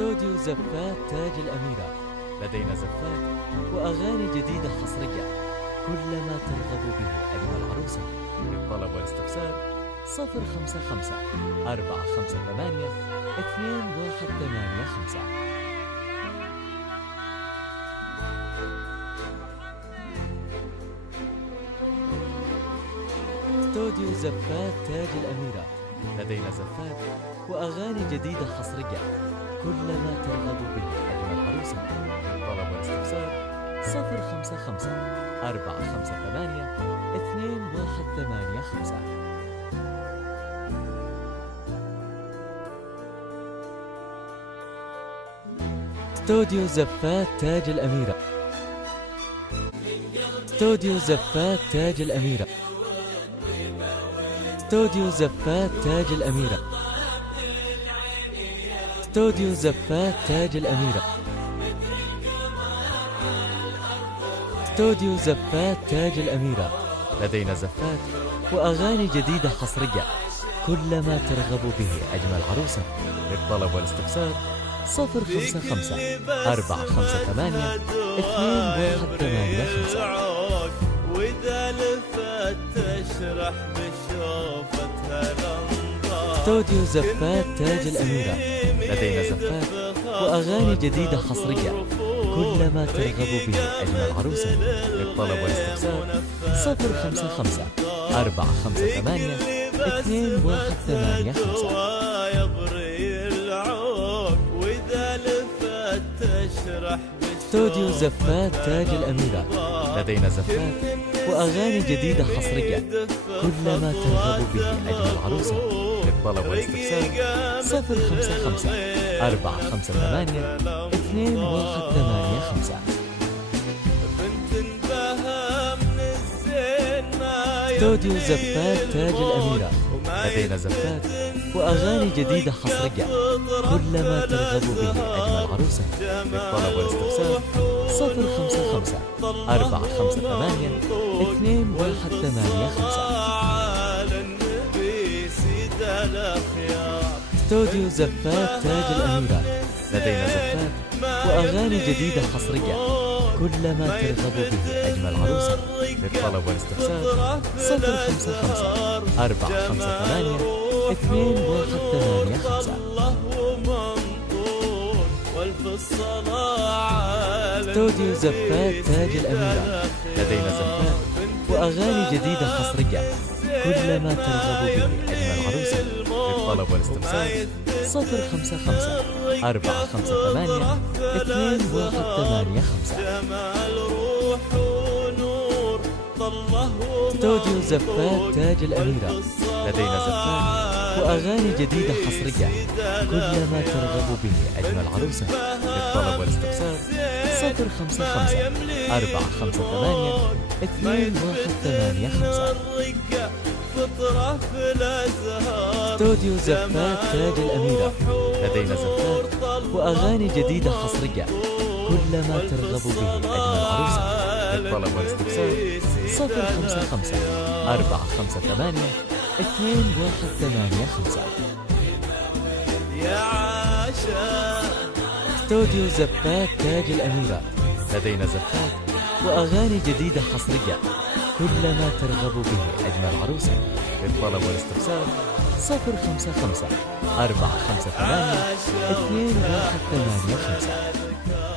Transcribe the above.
استوديو زفات تاج الأميرة. لدينا زفات وأغاني جديدة حصرية كلما ترغب به أيها العروسة. للطلب والاستفسار 055 458 2185. استوديو زفات تاج الأميرة. لدينا زفات وأغاني جديدة حصرية كلما ترغب به أيها العروسة. للطلب والاستفسار 055 458 2185. استوديو زفات تاج الأميرة. استوديو زفات تاج الأميرة. استوديو زفات تاج الأميرة. استوديو زفات تاج الأميرة. استوديو زفات تاج الأميرة. لدينا زفات وأغاني جديدة حصرية كلما ترغب به أجمل عروسة. للطلب والاستفسار 055 458 2185. وإذا لفت تشرح بشوفتها الأنظار. استوديو زفات تاج الأميرة. لدينا زفات وأغاني جديدة حصرية كلما ترغب به أجمل عروسة. للطلب والاستفسار 055 458 2185. استوديو زفات تاج الأميرة. لدينا زفات وأغاني جديدة حصرية كلما ترغب به أجمل عروسة. للطلب والاستفسار 055 458 2185. استوديو زفات تاج الأميرة. لدينا زفات وأغاني جديدة حصرية كلما ترغب به أجمل عروسة. للطلب والاستفسار 055 458 2185. استوديو زفات تاج الأميرة. لدينا زفات وأغاني جديدة حصرية كلما ترغب به أجمل عروسة. للطلب والاستفسار 055 458 2185. استوديو زفات تاج الأميرة. لدينا زفات وأغاني جديدة حصرية كلما ترغب به أجمل عروسة. للطلب والاستفسار 055 458 2185. استوديو زفات تاج الأميرة. لدينا زفات وأغاني جديدة حصرية كلما ترغب به أجمل عروسة. للطلب والاستفسار 055 458 2185. استوديو زفات تاج الأميرة. لدينا زفات وأغاني جديدة حصرية كلما ترغب به أجمل عروسة. للطلب والاستفسار 055 458 2185. استوديو زفات تاج الأميرة. لدينا زفات وأغاني جديدة حصرية كلما ترغب به أجمل عروسة. للطلب والاستفسار 055 458 2185.